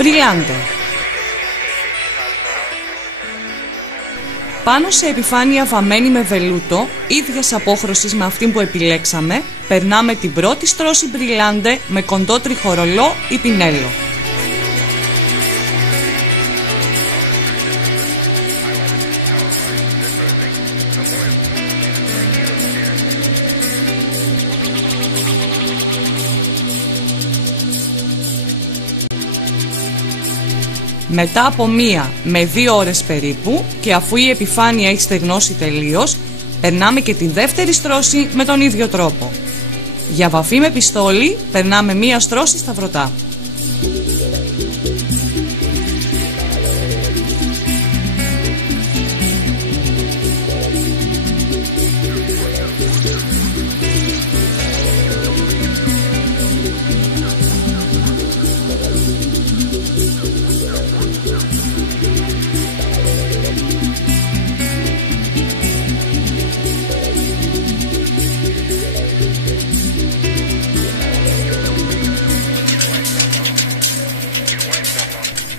Μπριλάντε. Πάνω σε επιφάνεια βαμμένη με βελούτο, ίδιας απόχρωσης με αυτή που επιλέξαμε, περνάμε την πρώτη στρώση μπριλάντε με κοντό τριχορολό ή πινέλο. Μετά από 1 με 2 ώρες περίπου και αφού η επιφάνεια έχει στεγνώσει τελείως, περνάμε και την δεύτερη στρώση με τον ίδιο τρόπο. Για βαφή με πιστόλι περνάμε 1 στρώση σταυρωτά.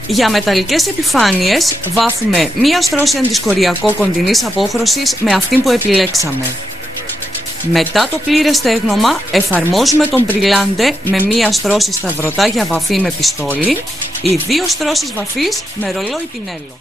Για μεταλλικές επιφάνειες βάφουμε 1 στρώση αντισκοριακό κοντινής απόχρωσης με αυτή που επιλέξαμε. Μετά το πλήρες στέγνομα εφαρμόζουμε τον μπριλάντε με 1 στρώση σταυρωτά για βαφή με πιστόλι ή 2 στρώσεις βαφής με ρολόι πινέλο.